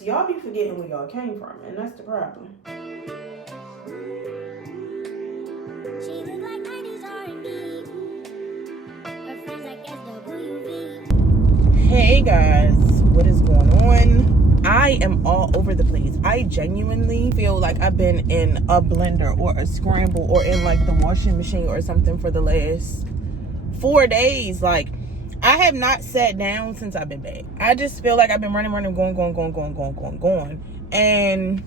roots. Y'all be forgetting where y'all came from, and that's the problem. She look like 90s R&B. Her friends like SWV. Hey guys, what is going on? I am all over the place. I genuinely feel like I've been in a blender or a scramble or in like the washing machine or something for the last 4 days. Like, I have not sat down since I've been back. I just feel like I've been running, going. And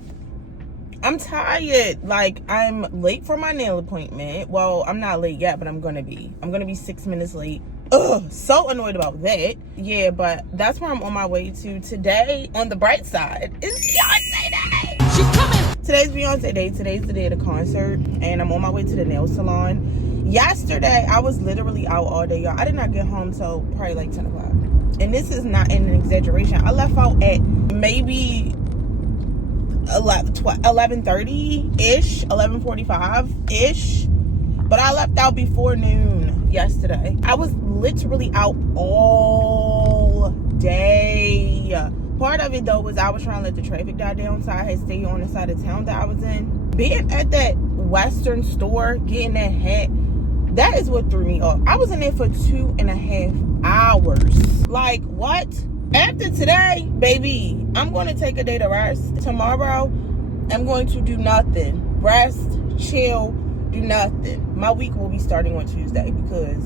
I'm tired. Like, I'm late for my nail appointment. Well, I'm not late yet, but I'm gonna be 6 minutes late. Ugh, so annoyed about that. Yeah, but that's where I'm on my way to. Today, on the bright side, is Beyonce Day. She's coming. Today's Beyonce Day. Today's the day of the concert, and I'm on my way to the nail salon. Yesterday, I was literally out all day, y'all. I did not get home till probably like 10 o'clock. And this is not an exaggeration. I left out at maybe 11:30-ish, 11:45-ish. But I left out before noon yesterday. I was literally out all day. Part of it, though, was I was trying to let the traffic die down, so I had stayed on the side of town that I was in. Being at that Western store, getting that hat, that is what threw me off. I was in there for 2.5 hours. Like, what? After today, baby, I'm going to take a day to rest. Tomorrow, I'm going to do nothing. Rest, chill, do nothing. My week will be starting on Tuesday because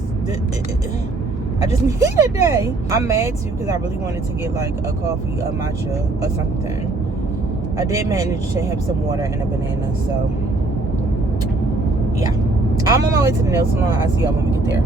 I just need a day. I'm mad too because I really wanted to get like a coffee, a matcha, or something. I did manage to have some water and a banana, so yeah. I'm on my way to the nail salon. I'll see y'all when we get there.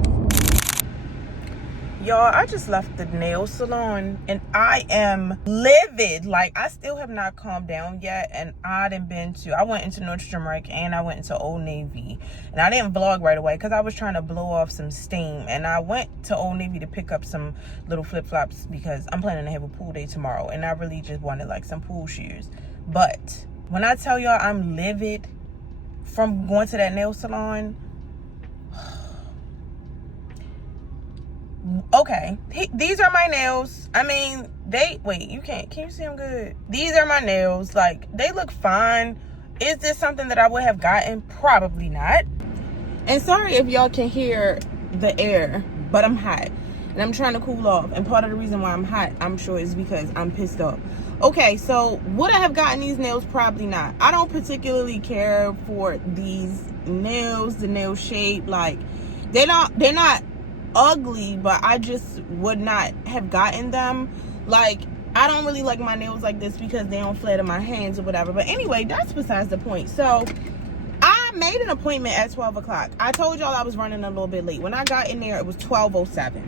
Y'all, I just left the nail salon and I am livid. Like, I still have not calmed down yet. And I went into Nordstrom Rack and I went into Old Navy. And I didn't vlog right away because I was trying to blow off some steam. And I went to Old Navy to pick up some little flip-flops because I'm planning to have a pool day tomorrow. And I really just wanted like some pool shoes. But when I tell y'all I'm livid from going to that nail salon, okay, these are my nails. I mean, can you see them good? These are my nails. Like, they look fine. Is this something that I would have gotten? Probably not. And sorry if y'all can hear the air, but I'm hot and I'm trying to cool off. And part of the reason why I'm hot, I'm sure, is because I'm pissed off. Okay, so would I have gotten these nails? Probably not. I don't particularly care for these nails, the nail shape. Like, they're not ugly, but I just would not have gotten them. Like, I don't really like my nails like this because they don't flatter my hands or whatever. But anyway, that's besides the point. So I made an appointment at 12 o'clock. I told y'all I was running a little bit late. When I got in there, it was 12:07.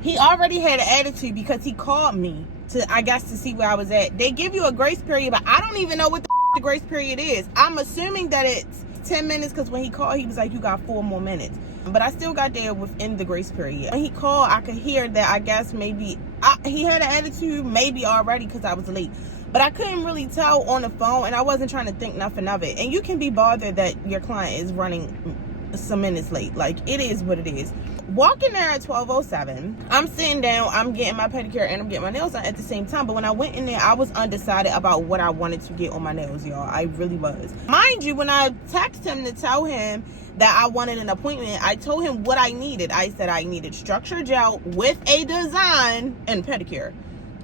He already had an attitude because he called me to see where I was at. They give you a grace period, but I don't even know what the grace period is. I'm assuming that it's 10 minutes because when he called, he was like, you got 4 more minutes. But I still got there within the grace period. When he called, I could hear that I guess maybe he had an attitude maybe already because I was late. But I couldn't really tell on the phone, and I wasn't trying to think nothing of it. And you can be bothered that your client is running some minutes late. Like, it is what it is. Walking there at 12:07, I'm sitting down, I'm getting my pedicure and I'm getting my nails done at the same time. But when I went in there, I was undecided about what I wanted to get on my nails, y'all. I really was. Mind you, when I texted him to tell him that I wanted an appointment, I told him what I needed. I said I needed structured gel with a design and pedicure.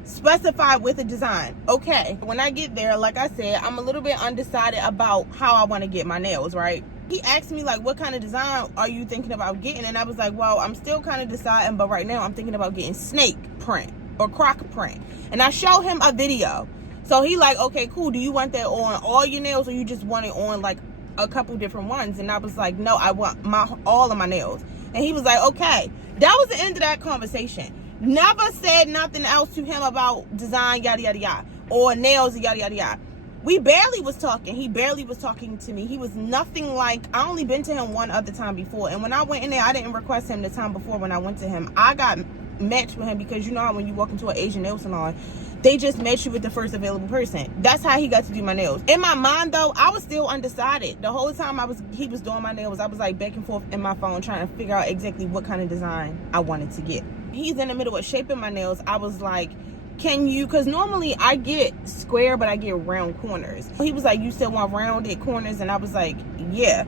Specified with a design. Okay, when I get there, like I said, I'm a little bit undecided about how I want to get my nails, right? He asked me, like, what kind of design are you thinking about getting? And I was like, well, I'm still kind of deciding, but right now I'm thinking about getting snake print or croc print. And I showed him a video. So he like, okay, cool. Do you want that on all your nails, or you just want it on like a couple different ones? And I was like, no, I want all of my nails. And he was like, okay. That was the end of that conversation. Never said nothing else to him about design, yada yada yada, or nails, yada yada yada. We barely was talking. He barely was talking to me. He was nothing like, I only been to him one other time before. And when I went in there, I didn't request him the time before when I went to him. I got matched with him because you know how when you walk into an Asian nail salon, they just match you with the first available person. That's how he got to do my nails. In my mind though, I was still undecided. The whole time he was doing my nails, I was like back and forth in my phone trying to figure out exactly what kind of design I wanted to get. He's in the middle of shaping my nails. I was like, can you, because normally I get square, but I get round corners. He was like, you still want rounded corners? And I was like, yeah.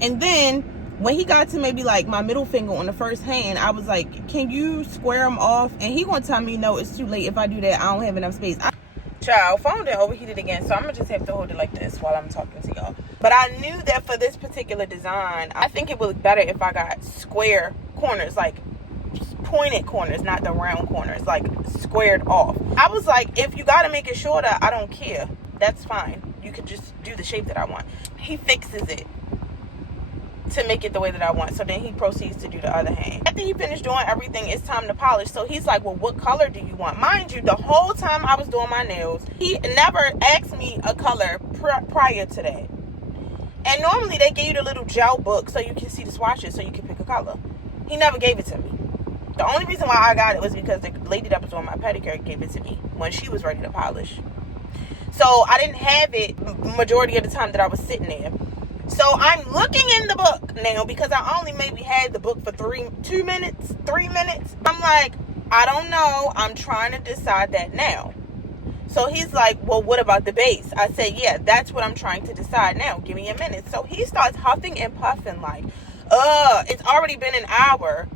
And then when he got to maybe like my middle finger on the first hand, I was like, can you square them off? And he gonna tell me, no, it's too late. If I do that, I don't have enough space. Child, phone didn't overheated again, so I'm gonna just have to hold it like this while I'm talking to y'all. But I knew that for this particular design, I think it would look better if I got square corners, like pointed corners, not the round corners, like squared off. I was like, if you gotta make it shorter, I don't care. That's fine. You could just do the shape that I want. He fixes it to make it the way that I want. So then he proceeds to do the other hand. After he finished doing everything, it's time to polish. So he's like, well, what color do you want? Mind you, the whole time I was doing my nails, he never asked me a color prior to that. And normally they give you the little gel book so you can see the swatches so you can pick a color. He never gave it to me. The only reason why I got it was because the lady that was doing my pedicure gave it to me when she was ready to polish. So I didn't have it majority of the time that I was sitting there. So I'm looking in the book now because I only maybe had the book for 3 minutes. I'm like, I don't know. I'm trying to decide that now. So he's like, well, what about the base? I said, yeah, that's what I'm trying to decide now. Give me a minute. So he starts huffing and puffing like, it's already been an hour.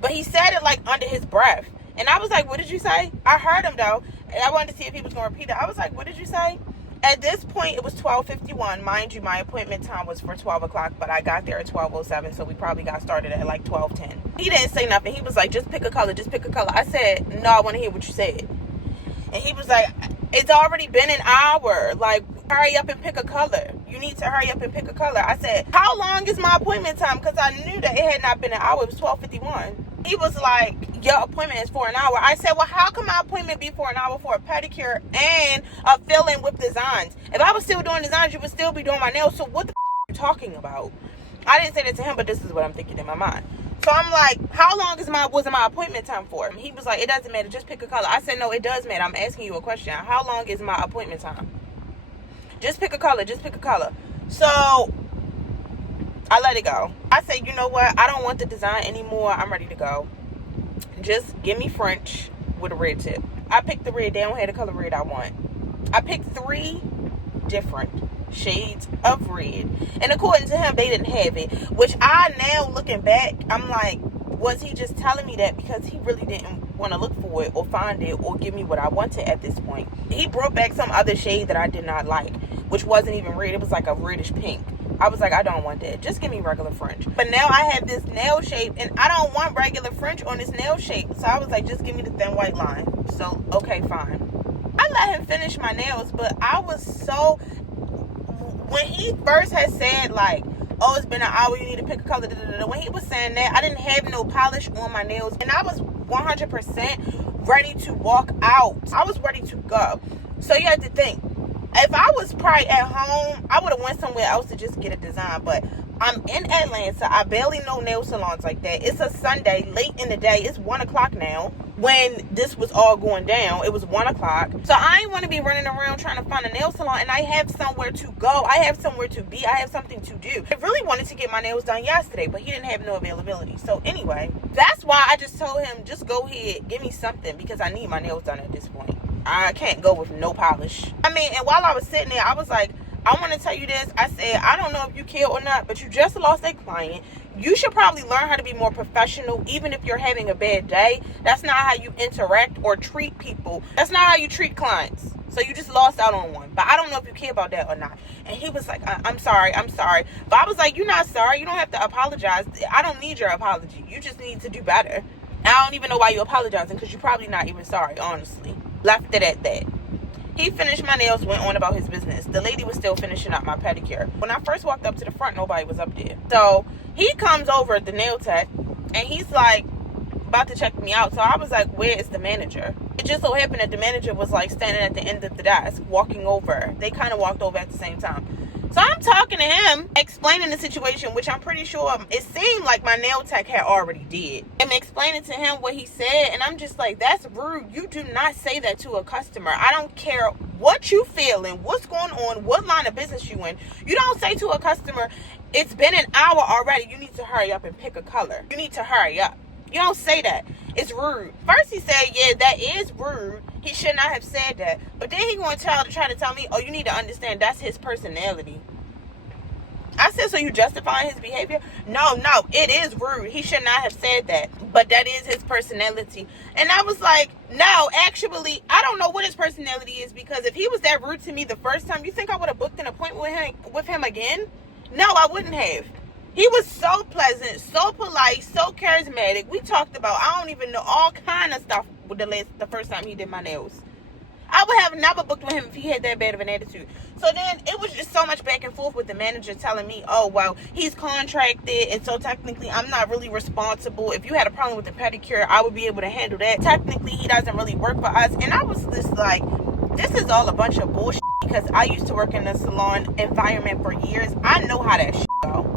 But he said it like under his breath. And I was like, what did you say? I heard him though. And I wanted to see if he was going to repeat it. I was like, what did you say? At this point, it was 12:51. Mind you, my appointment time was for 12 o'clock, but I got there at 12:07, so we probably got started at like 12:10. He didn't say nothing. He was like, just pick a color, just pick a color. I said, no, I want to hear what you said. And he was like, it's already been an hour. Like, hurry up and pick a color. You need to hurry up and pick a color. I said, how long is my appointment time? Because I knew that it had not been an hour. It was 12:51. He was like, your appointment is for an hour. I said, well, how can my appointment be for an hour for a pedicure and a fill-in with designs? If I was still doing designs, you would still be doing my nails. So what the are you talking about? I didn't say that to him, but this is what I'm thinking in my mind. So I'm like, how long was my appointment time for? He was like, it doesn't matter. Just pick a color. I said, no, it does matter. I'm asking you a question. How long is my appointment time? Just pick a color. Just pick a color. So I let it go. I said, you know what? I don't want the design anymore. I'm ready to go. Just give me French with a red tip. I picked the red. They don't have the color red I want. I picked 3 different shades of red. And according to him, they didn't have it. Which I now, looking back, I'm like, was he just telling me that because he really didn't want to look for it or find it or give me what I wanted at this point? He brought back some other shade that I did not like, which wasn't even red. It was like a reddish pink. I was like, I don't want that. Just give me regular French. But now I have this nail shape, and I don't want regular French on this nail shape. So I was like, just give me the thin white line. So, okay, fine. I let him finish my nails, but I was so... When he first had said, like, oh, it's been an hour, you need to pick a color. When he was saying that, I didn't have no polish on my nails. And I was 100% ready to walk out. I was ready to go. So you have to think. If I was probably at home, I would have went somewhere else to just get a design. But I'm in Atlanta. I barely know nail salons like that. It's a Sunday, late in the day. It's 1 o'clock now. When this was all going down, it was 1 o'clock. So I ain't want to be running around trying to find a nail salon. And I have somewhere to go. I have somewhere to be. I have something to do. I really wanted to get my nails done yesterday, but he didn't have no availability. So anyway, that's why I just told him, just go ahead, give me something, because I need my nails done at this point. I can't go with no polish. I mean, and while I was sitting there, I was like, I want to tell you this. I said, I don't know if you care or not, but you just lost a client. You should probably learn how to be more professional, even if you're having a bad day. That's not how you interact or treat people. That's not how you treat clients. So you just lost out on one. But I don't know if you care about that or not. And he was like, I'm sorry. But I was like, you're not sorry. You don't have to apologize. I don't need your apology. You just need to do better. I don't even know why you're apologizing, because you're probably not even sorry, honestly. Left it at that. He finished my nails, went on about his business. The lady was still finishing up my pedicure. When I first walked up to the front, nobody was up there. So he comes over, the nail tech, and he's like about to check me out. So I was like, where is the manager? It just so happened that the manager was like standing at the end of the desk, walking over. They kind of walked over at the same time. So I'm talking to him, explaining the situation, which I'm pretty sure it seemed like my nail tech had already did. I'm explaining to him what he said, and I'm just like, that's rude. You do not say that to a customer. I don't care what you feeling, what's going on, what line of business you in. You don't say to a customer, it's been an hour already. You need to hurry up and pick a color. You need to hurry up. You don't say that. It's rude. First he said, yeah, that is rude. He should not have said that. But then he going to try to tell me, oh, you need to understand that's his personality. I said, so you justifying his behavior? No, it is rude. He should not have said that. But that is his personality. And I was like, no, actually, I don't know what his personality is, because if he was that rude to me the first time, you think I would have booked an appointment with him again? No, I wouldn't have. He was so pleasant, so polite, so charismatic. We talked about, I don't even know, all kind of stuff with the first time he did my nails. I would have never booked with him if he had that bad of an attitude. So then it was just so much back and forth with the manager telling me, oh, well, he's contracted, and so technically I'm not really responsible. If you had a problem with the pedicure, I would be able to handle that. Technically, he doesn't really work for us. And I was just like, this is all a bunch of bullshit, because I used to work in the salon environment for years. I know how that shit go.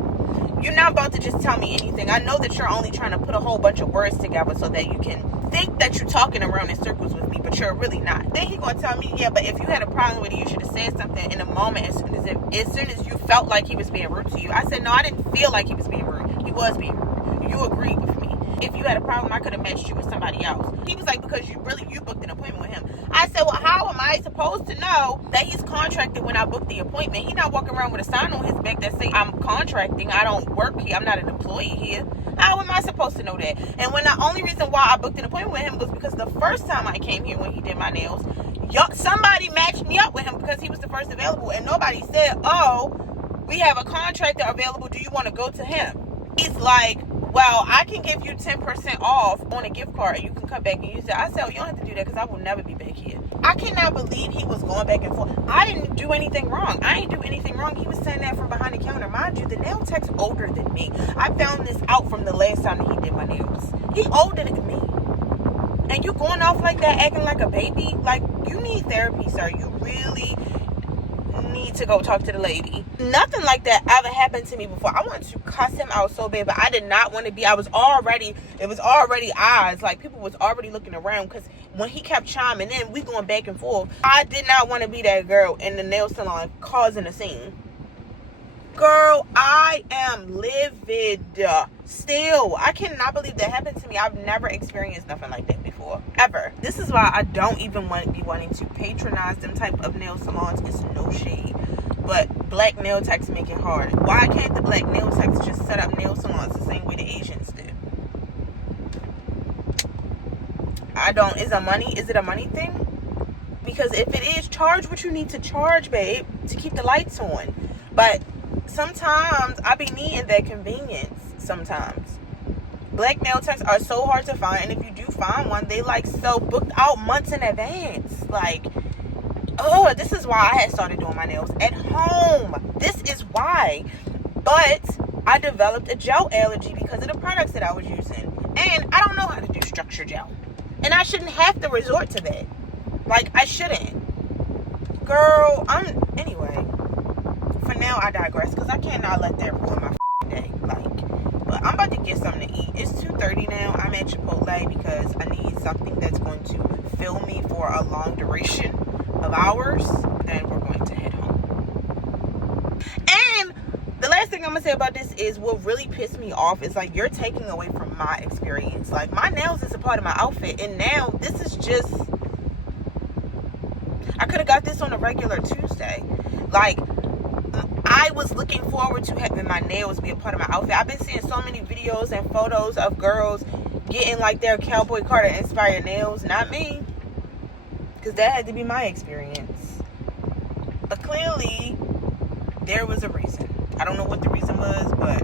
You're not about to just tell me anything. I know that you're only trying to put a whole bunch of words together so that you can think that you're talking around in circles with me, but you're really not. Then he gonna tell me, yeah, but if you had a problem with it, you should have said something in a moment as soon as you felt like he was being rude to you. I said, no, I didn't feel like he was being rude. He was being rude. You agreed with me. If you had a problem, I could have matched you with somebody else. He was like, because you booked an appointment with him. I said, well, how am I supposed to know that he's contracted when I booked the appointment? He's not walking around with a sign on his back that say I'm contracting. I don't work here. I'm not an employee here. How am I supposed to know that? And when the only reason why I booked an appointment with him was because the first time I came here when he did my nails, somebody matched me up with him because he was the first available, and nobody said, oh, we have a contractor available. Do you want to go to him? He's like, well, I can give you 10% off on a gift card and you can come back and use it. I said, oh, you don't have to do that because I will never be back here. I cannot believe he was going back and forth. I didn't do anything wrong. I didn't do anything wrong. He was saying that from behind the counter. Mind you, the nail tech's older than me. I found this out from the last time that he did my nails. He older than me. And you going off like that, acting like a baby? Like, you need therapy, sir. You really need to go talk to the lady. Nothing like that ever happened to me before. I wanted to cuss him out so bad, but I did not want to be. It was already eyes. Like, people was already looking around, because when he kept chiming in, we going back and forth. I did not want to be that girl in the nail salon causing a scene. Girl, I am livid still. I cannot believe that happened to me. I've never experienced nothing like that before, ever. This is why I don't even want to be wanting to patronize them type of nail salons. It's no shade, but black nail techs make it hard. Why can't the black nail techs just set up nail salons the same way the Asians do? Is it a money thing? Because if it is, charge what you need to charge, babe, to keep the lights on. But sometimes I be needing that convenience. Sometimes black nail techs are so hard to find, and if you do find one, they like so booked out months in advance. Like, oh, this is why I had started doing my nails at home. This is why. But I developed a gel allergy because of the products that I was using, and I don't know how to do structure gel, and I shouldn't have to resort to that. Like, I shouldn't. Girl, anyway. For now, I digress, because I cannot let that ruin my day. But I'm about to get something to eat. It's 2:30 now. I'm at Chipotle because I need something that's going to fill me for a long duration of hours. Then we're going to head home. And the last thing I'm going to say about this is what really pissed me off is, like, you're taking away from my experience. Like, my nails is a part of my outfit, and now this is just... I could have got this on a regular Tuesday. Like, I was looking forward to having my nails be a part of my outfit. I've been seeing so many videos and photos of girls getting like their Cowboy Carter inspired nails. Not me, because that had to be my experience. But clearly there was a reason. I don't know what the reason was, but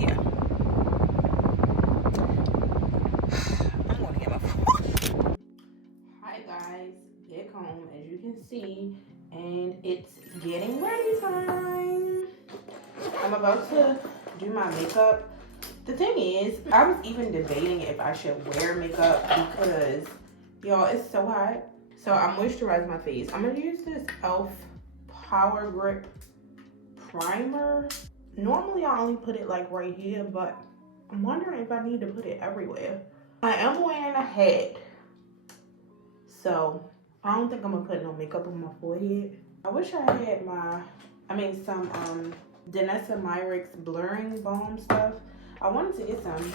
yeah. I'm gonna get my phone. Hi guys, back home, as you can see, and it's getting ready time. I'm about to do my makeup. The thing is, I was even debating if I should wear makeup because, y'all, it's so hot. So I moisturize my face. I'm gonna use this e.l.f. Power Grip Primer. Normally I only put it like right here, but I'm wondering if I need to put it everywhere. I am wearing a hat, so I don't think I'm gonna put no makeup on my forehead. I wish I had some Danessa Myricks blurring balm stuff. I wanted to get some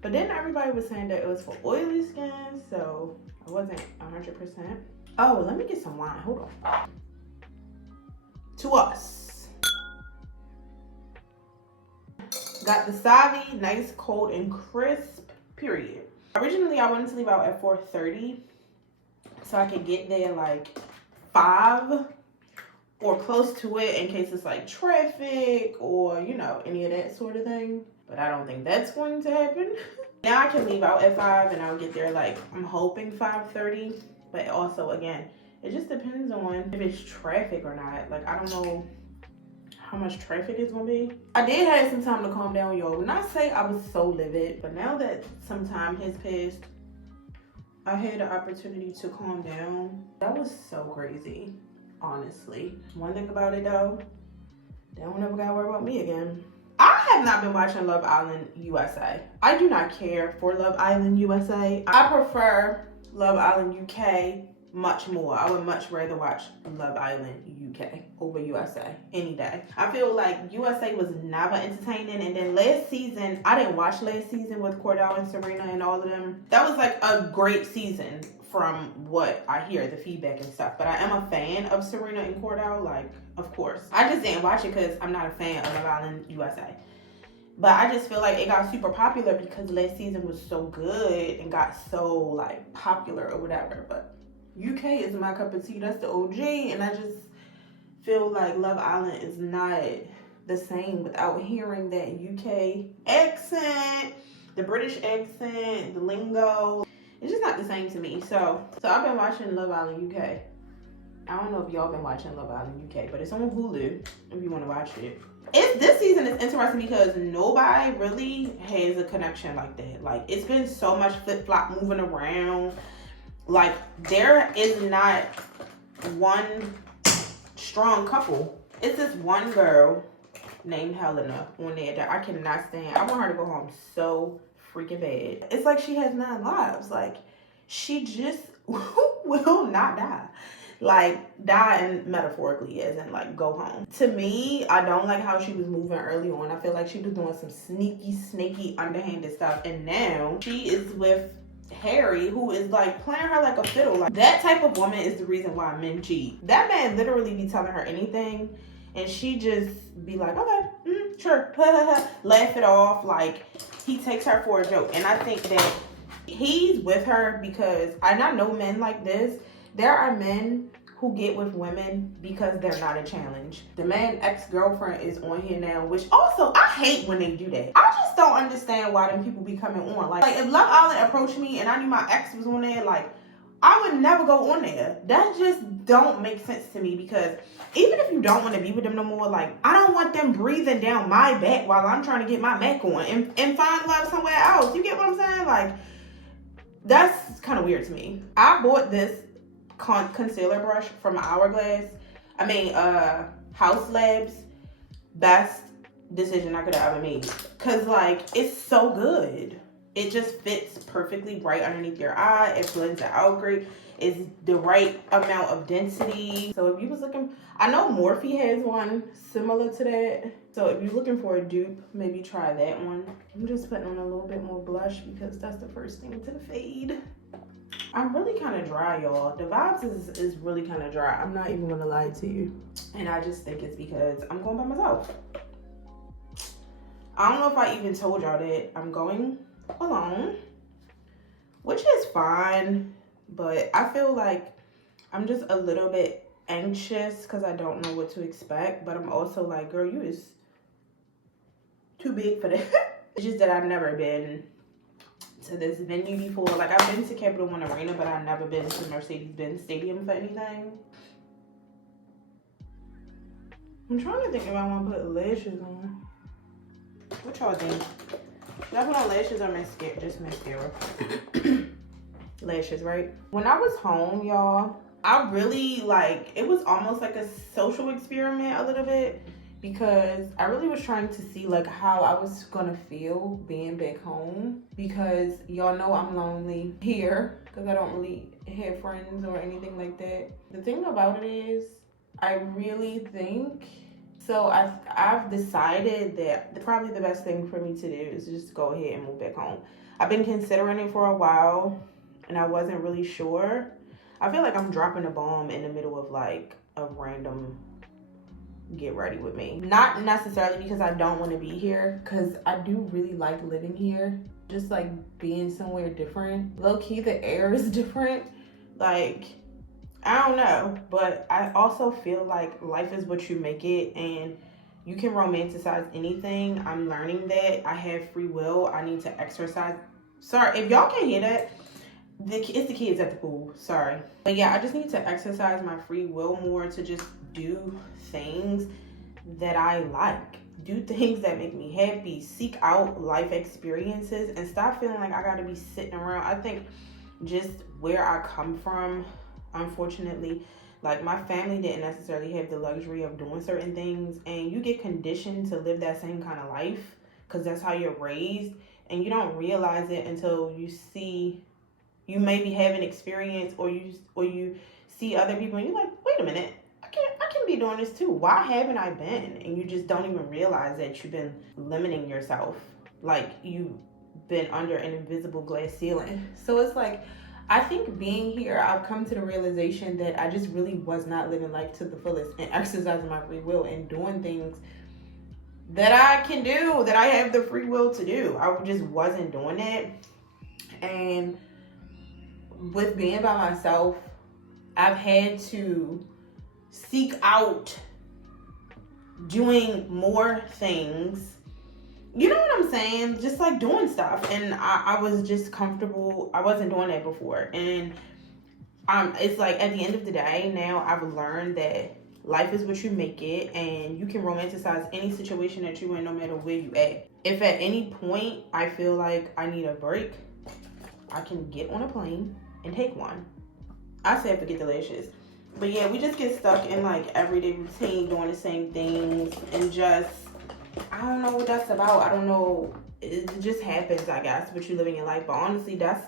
But then everybody was saying that it was for oily skin, so I wasn't 100%. Oh, let me get some wine. Hold on. To us. Got the Savi, nice, cold, and crisp, period. Originally, I wanted to leave out at 4:30 so I could get there like 5 or close to it in case it's like traffic or, you know, any of that sort of thing. But I don't think that's going to happen. Now I can leave out at 5 and I'll get there like, I'm hoping 5:30. But also, again, it just depends on if it's traffic or not. Like, I don't know how much traffic is gonna be. I did have some time to calm down, y'all. When I say I was so livid, but now that some time has passed, I had the opportunity to calm down. That was so crazy, honestly. One thing about it though, they don't ever gotta worry about me again. I have not been watching Love Island USA. I do not care for Love Island USA. I prefer Love Island UK much more. I would much rather watch Love Island UK over USA any day. I feel like USA was never entertaining, and then last season, I didn't watch last season with Cordell and Serena and all of them. That was like a great season from what I hear, the feedback and stuff. But I am a fan of Serena and Cordell, like, of course. I just didn't watch it because I'm not a fan of Love Island USA. But I just feel like it got super popular because last season was so good and got so like popular or whatever. But UK is my cup of tea. That's the OG, and I just feel like Love Island is not the same without hearing that UK accent, the British accent, the lingo. It's just not the same to me. So I've been watching Love Island UK. I don't know if y'all been watching Love Island UK, but it's on Hulu if you want to watch it. This season is interesting because nobody really has a connection like that. Like, it's been so much flip-flop moving around. Like, there is not one strong couple. It's this one girl named Helena on there that I cannot stand. I want her to go home so freaking bad. It's like she has 9 lives. Like, she just will not die. Like, die and metaphorically, as in like go home. To me, I don't like how she was moving early on. I feel like she was doing some sneaky, snaky, underhanded stuff. And now she is with Harry, who is like playing her like a fiddle. Like, that type of woman is the reason why men cheat. That man literally be telling her anything and she just be like, okay, sure, laugh it off. Like, he takes her for a joke. And I think that he's with her because, and I know men like this, there are men who get with women because they're not a challenge. The man ex-girlfriend is on here now, which also, I hate when they do that. I just don't understand why them people be coming on. Like if Love Island approached me and I knew my ex was on there, like, I would never go on there. That just don't make sense to me, because even if you don't want to be with them no more, like, I don't want them breathing down my back while I'm trying to get my Mac on and find love somewhere else. You get what I'm saying? Like, that's kind of weird to me. I bought this concealer brush from Hourglass. House Labs. Best decision I could have ever made. Cause like, it's so good. It just fits perfectly right underneath your eye. It blends it out great. It's the right amount of density. So if you was looking, I know Morphe has one similar to that. So if you're looking for a dupe, maybe try that one. I'm just putting on a little bit more blush because that's the first thing to fade. I'm really kind of dry, y'all. The vibes is really kind of dry. I'm not even gonna lie to you. And I just think it's because I'm going by myself. I don't know if I even told y'all that I'm going alone, which is fine, but I feel like I'm just a little bit anxious because I don't know what to expect. But I'm also like, girl, you is too big for that. It's just that I've never been to this venue before. Like, I've been to Capital One Arena, but I've never been to Mercedes-Benz Stadium for anything. I'm trying to think if I want to put lashes on. What y'all think? Should I put on lashes or mascara? Just mascara. Lashes, right? When I was home, y'all, I really, like, it was almost like a social experiment a little bit, because I really was trying to see like how I was gonna feel being back home, because y'all know I'm lonely here because I don't really have friends or anything like that. The thing about it is, I really think So I've decided that probably the best thing for me to do is just go ahead and move back home. I've been considering it for a while, and I wasn't really sure. I feel like I'm dropping a bomb in the middle of like a random get ready with me. Not necessarily because I don't want to be here, because I do really like living here. Just like being somewhere different. Low key, the air is different. Like, I don't know, but I also feel like life is what you make it, and you can romanticize anything. I'm learning that I have free will. I need to exercise. Sorry, if y'all can't hear that, it's the kids at the pool. Sorry. But yeah, I just need to exercise my free will more to just do things that I like. Do things that make me happy. Seek out life experiences and stop feeling like I gotta be sitting around. I think just where I come from, unfortunately, like my family didn't necessarily have the luxury of doing certain things, and you get conditioned to live that same kind of life because that's how you're raised, and you don't realize it until you maybe have an experience or you see other people and you're like, wait a minute, I can be doing this too. Why haven't I been? And you just don't even realize that you've been limiting yourself, like you've been under an invisible glass ceiling. So it's like, I think being here, I've come to the realization that I just really was not living life to the fullest and exercising my free will and doing things that I can do, that I have the free will to do. I just wasn't doing it. And with being by myself, I've had to seek out doing more things. You know what I'm saying? Just like doing stuff. And I was just comfortable. I wasn't doing that before. And it's like at the end of the day, now I've learned that life is what you make it, and you can romanticize any situation that you're in, no matter where you at. If at any point I feel like I need a break, I can get on a plane and take one. I say forget the lashes. But yeah, we just get stuck in like everyday routine, doing the same things, and just, I don't know what that's about. I don't know. It just happens, I guess, but you're living your life. But honestly, that's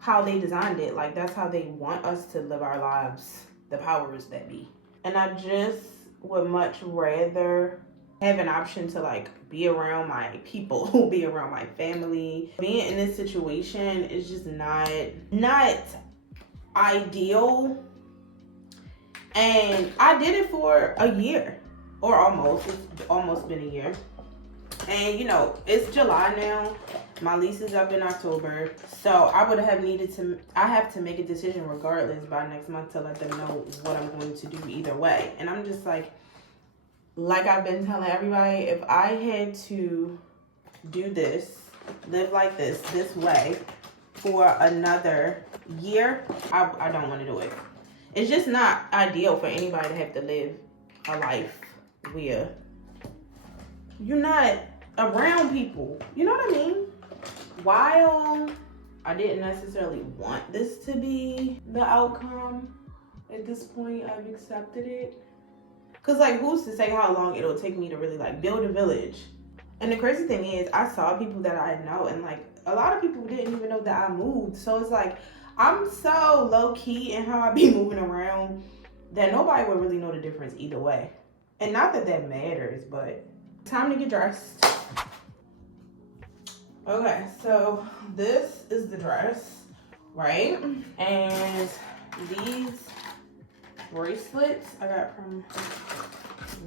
how they designed it. Like, that's how they want us to live our lives, the powers that be. And I just would much rather have an option to like be around my people, be around my family. Being in this situation is just not ideal. And I did it for a year, or almost. It's almost been a year. And you know, it's July now. My lease is up in October. So I would have needed to, I have to make a decision regardless by next month to let them know what I'm going to do either way. And I'm just like I've been telling everybody, if I had to do this, live like this way for another year, I don't want to do it. It's just not ideal for anybody to have to live a life where you're not around people. You know what I mean? While I didn't necessarily want this to be the outcome, at this point I've accepted it. Cause like, who's to say how long it'll take me to really like build a village? And the crazy thing is, I saw people that I know, and like a lot of people didn't even know that I moved. So it's like, I'm so low key in how I be moving around that nobody would really know the difference either way. And not that that matters, but time to get dressed. Okay, so this is the dress, right? And these bracelets I got from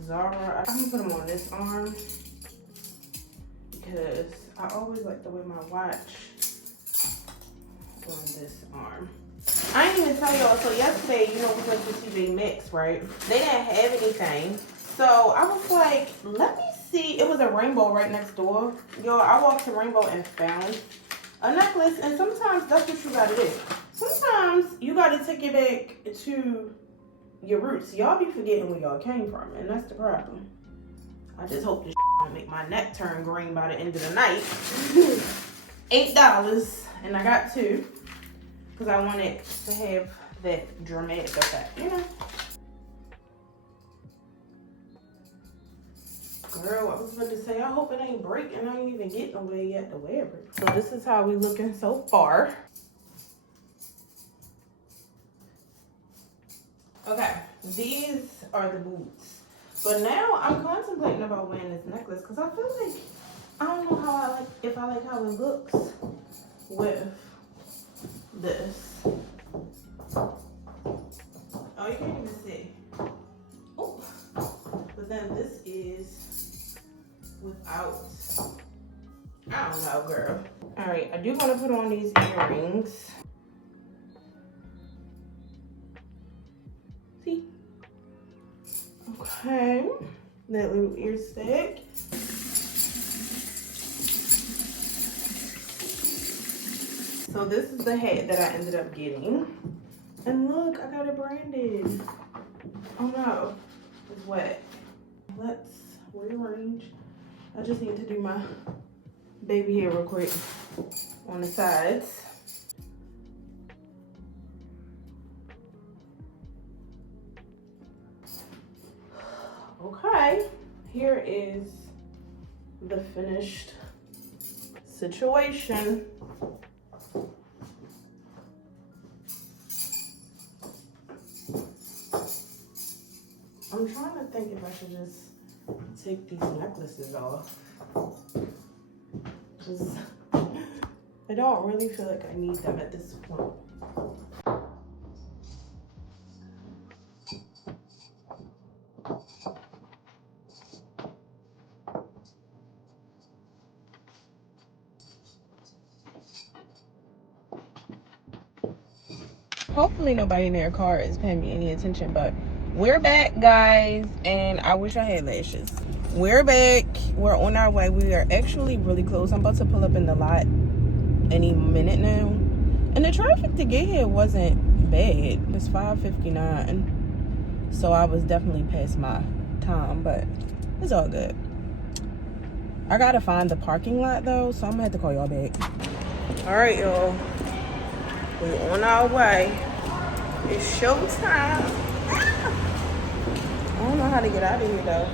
Zara. I'm gonna put them on this arm because I always like to wear my watch on this arm. I didn't even tell y'all, so yesterday, you know, we went to TJ Maxx, right? They didn't have anything. So I was like, let me see. It was a Rainbow right next door. Y'all, I walked to Rainbow and found a necklace. And sometimes that's what you gotta do. Sometimes you gotta take it back to your roots. Y'all be forgetting where y'all came from, and that's the problem. I just hope this don't make my neck turn green by the end of the night. $8, and I got 2 because I wanted to have that dramatic effect, you know. Girl, I was about to say, I hope it ain't breaking. I ain't even getting nowhere yet to wear it. So this is how we looking so far. Okay, these are the boots. But now I'm contemplating about wearing this necklace because I feel like I don't know how I like if I like how it looks with this. Oh, you can't even see. Oh, but then this is without. I don't know, girl. All right, I do want to put on these earrings. See? Okay, that little ear stick. So this is the hat that I ended up getting. And look, I got it branded. Oh no, it's wet. Let's rearrange. I just need to do my baby hair real quick on the sides. Okay, here is the finished situation. I'm trying to think if I should just take these necklaces off. Just, I don't really feel like I need them at this point. Hopefully nobody in their car is paying me any attention, but we're back, guys, and I wish I had lashes. We're back. We're on our way. We are actually really close. I'm about to pull up in the lot any minute now. And the traffic to get here wasn't bad. It's 5:59, so I was definitely past my time, but it's all good. I gotta find the parking lot, though, so I'm gonna have to call y'all back. All right, y'all. We're on our way. It's showtime. I don't know how to get out of here though.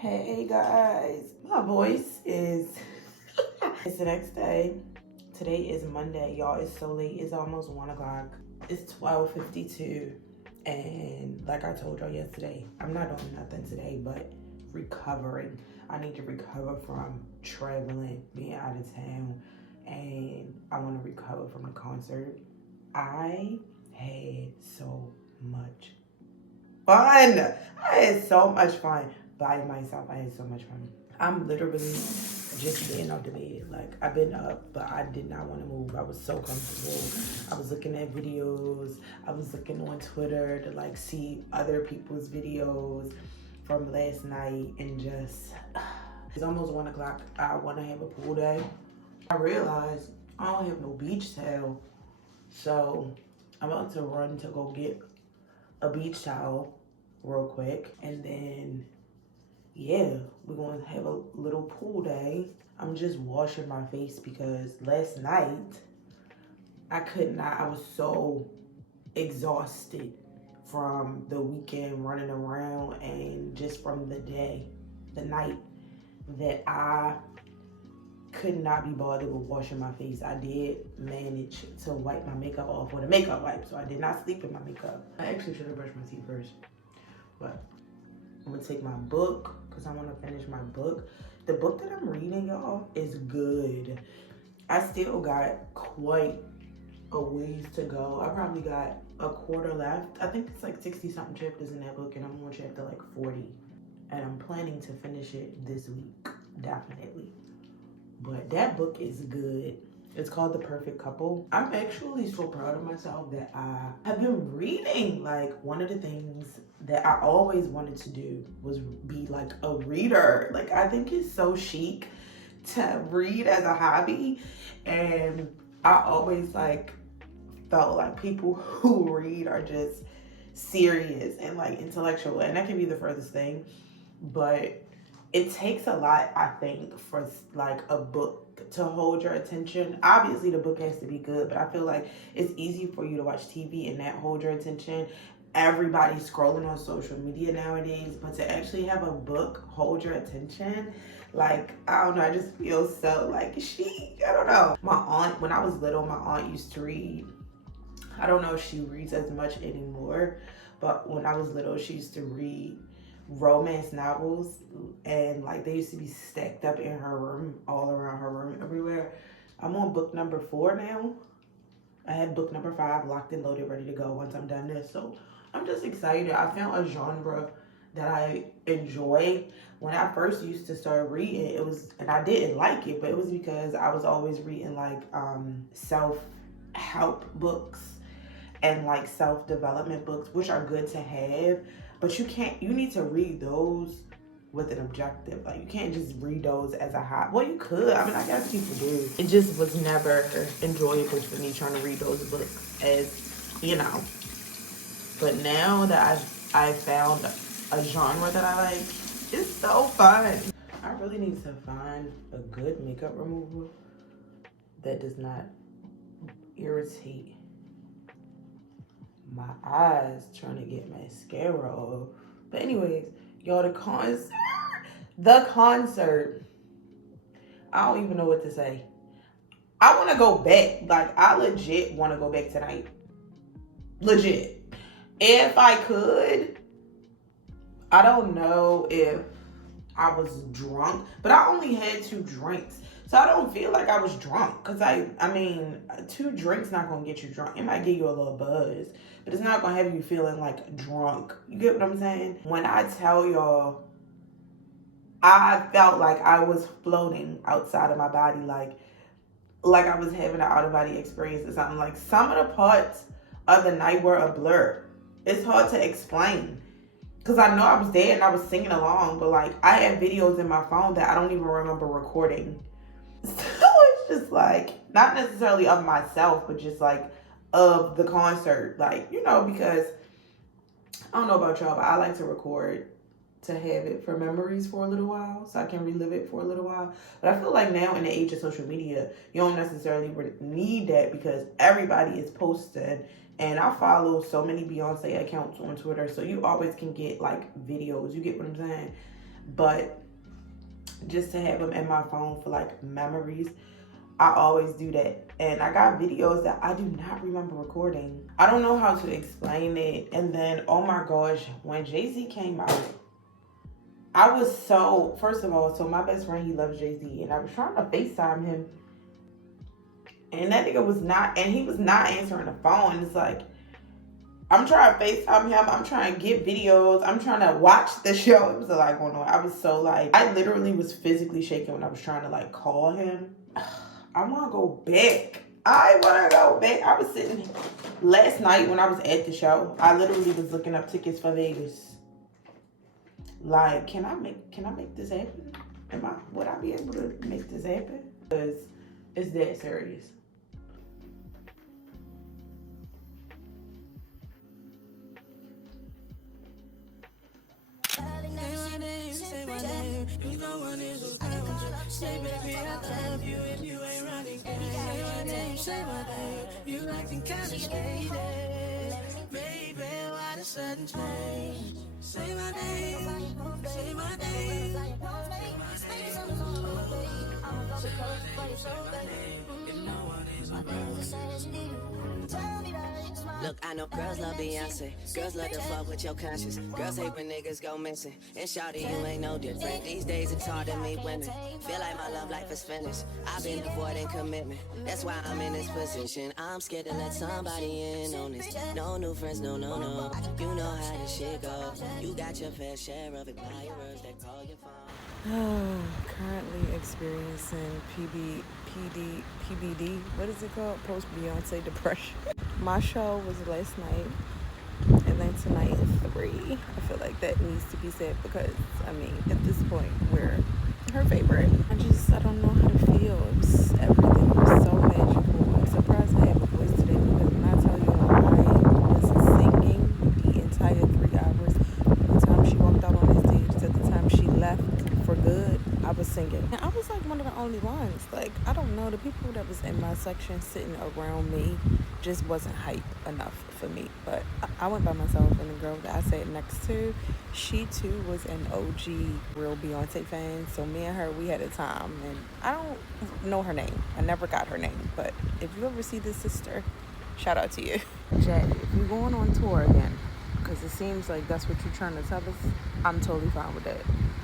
Hey guys, my voice is it's the next day. Today is Monday, y'all. It's so late. It's almost 1 o'clock. It's 12:52, and like I told y'all yesterday, I'm not doing nothing today but recovering. I need to recover from traveling, being out of town, and I want to recover from the concert. I had so much fun. I had so much fun by myself. I had so much fun. I'm literally just getting out the bed. Like, I've been up, but I did not want to move. I was so comfortable. I was looking at videos. I was looking on Twitter to like see other people's videos from last night, and just, it's almost 1 o'clock. I want to have a pool day. I realized I don't have no beach towel. So I'm about to run to go get a beach towel real quick, and then yeah, we're going to have a little pool day. I'm just washing my face because last night I could not. I was so exhausted from the weekend running around and just from the night, that I could not be bothered with washing my face. I did manage to wipe my makeup off with a makeup wipe, so I did not sleep in my makeup. I actually should have brushed my teeth first, but I'm gonna take my book because I want to finish my book. The book that I'm reading, y'all, is good. I still got quite a ways to go. I probably got a quarter left. I think it's like 60 something chapters in that book, and I'm on chapter like 40, and I'm planning to finish it this week, definitely. But that book is good. It's called The Perfect Couple. I'm actually so proud of myself that I have been reading. Like, one of the things that I always wanted to do was be like a reader. Like, I think it's so chic to read as a hobby. And I always like felt like people who read are just serious and like intellectual. And that can be the furthest thing. But it takes a lot, I think, for like a book to hold your attention. Obviously, the book has to be good, but I feel like it's easy for you to watch TV and that hold your attention. Everybody's scrolling on social media nowadays, but to actually have a book hold your attention, like, I don't know, I just feel so like chic. I don't know. My aunt, when I was little, my aunt used to read. I don't know if she reads as much anymore, but when I was little, she used to read romance novels, and like they used to be stacked up in her room, all around her room, everywhere. I'm on book number 4 now. I had book number 5 locked and loaded, ready to go once I'm done this. So I'm just excited. I found a genre that I enjoy. When I first used to start reading, it was, and I didn't like it, but it was because I was always reading like self-help books and like self-development books, which are good to have. But you need to read those with an objective. Like, you can't just read those as a hobby. Well, you could. I mean, I guess people do. It just was never enjoyable for me trying to read those books as, you know. But now that I found a genre that I like, it's so fun. I really need to find a good makeup remover that does not irritate my eyes trying to get mascara off. But anyways, y'all, the concert, I don't even know what to say. I want to go back. Like, I legit want to go back tonight. Legit. If I could. I don't know if I was drunk, but I only had 2 drinks. So I don't feel like I was drunk, because I mean, 2 drinks not going to get you drunk. It might give you a little buzz, but it's not going to have you feeling like drunk. You get what I'm saying? When I tell y'all, I felt like I was floating outside of my body, like I was having an out-of-body experience or something. Like, some of the parts of the night were a blur. It's hard to explain, because I know I was there and I was singing along, but like, I had videos in my phone that I don't even remember recording. So it's just like, not necessarily of myself, but just like of the concert. Like, you know, because I don't know about y'all, but I like to record to have it for memories for a little while, so I can relive it for a little while. But I feel like now, in the age of social media, you don't necessarily need that, because everybody is posting. And I follow so many Beyonce accounts on Twitter, so you always can get like videos. You get what I'm saying? But just to have them in my phone for like memories, I always do that. And I got videos that I do not remember recording. I don't know how to explain it. And then, oh my gosh, when Jay-Z came out, I was so, first of all, so my best friend, he loves Jay-Z, and I was trying to FaceTime him, and that nigga was not, and he was not answering the phone. It's like, I'm trying to FaceTime him. I'm trying to get videos. I'm trying to watch the show. It was a lot going on. I was so like, I literally was physically shaking when I was trying to like call him. I want to go back. I want to go back. I was sitting last night when I was at the show. I literally was looking up tickets for Vegas. Like, can I make this happen? Would I be able to make this happen? Because it's that serious. Say baby, I love you if you ain't running. Say my name, say my name. You acting kinda shady. Baby, why the sudden change? Say my name, say my name. Look, I know girls love Beyonce. Girls love to fuck with your conscience. Girls hate when niggas go missing. And shawty, you ain't no different. These days it's hard to meet women. Feel like my love life is finished. I've been avoiding commitment. That's why I'm in this position. I'm scared to let somebody in on this. No new friends, no, no, no. You know how this shit go. You got your fair share of admirers that call your phone. Oh, currently experiencing PBD, what is it called? Post Beyonce depression. My show was last night, and then tonight is 3. I feel like that needs to be said because, I mean, at this point, we're her favorite. I don't know how to feel. Everything was so magical. I'm surprised I have a voice today because when I tell you I was singing the entire 3 hours, from the time she walked out on the stage to the time she left for good, I was singing. And I was like one of the only ones. Like, I don't know, the people that was in my section sitting around me just wasn't hype enough for me. But I went by myself, and the girl that I sat next to, she too was an OG real Beyonce fan. So me and her, we had a time. And I don't know her name. I never got her name. But if you ever see this sister, shout out to you. Chatty, if you're going on tour again, because it seems like that's what you're trying to tell us, I'm totally fine with that.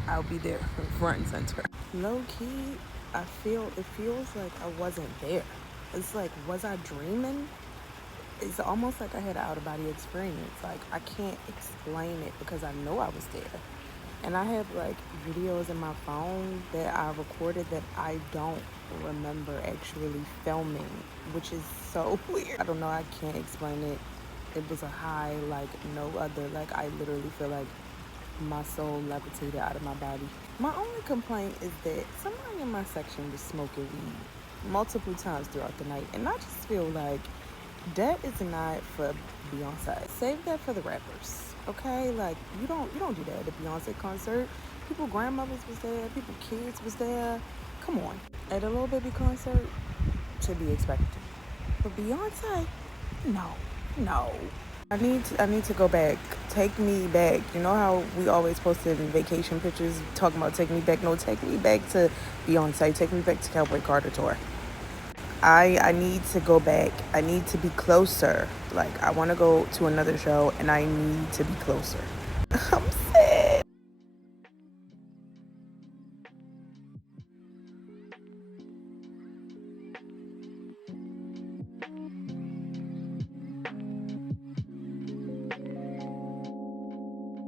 I'll be there front and center. Low key, it feels like I wasn't there. It's like, was I dreaming? It's almost like I had an out-of-body experience. Like, I can't explain it because I know I was there. And I have like videos in my phone that I recorded that I don't remember actually filming, which is so weird. I don't know, I can't explain it. It was a high like no other. Like, I literally feel like my soul levitated out of my body. My only complaint is that somebody in my section was smoking weed multiple times throughout the night, and I just feel like that is not for Beyonce. Save that for the rappers, okay? Like, you don't do that at a Beyonce concert. People grandmothers was there, people kids was there. Come on. At a Lil Baby concert, to be expected. But Beyonce, no. I need to go back. Take me back. You know how we always posted vacation pictures talking about take me back? No, take me back to Beyonce. Take me back to Cowboy Carter Tour. I need to go back. I need to be closer. Like, I want to go to another show and I need to be closer. I'm sick.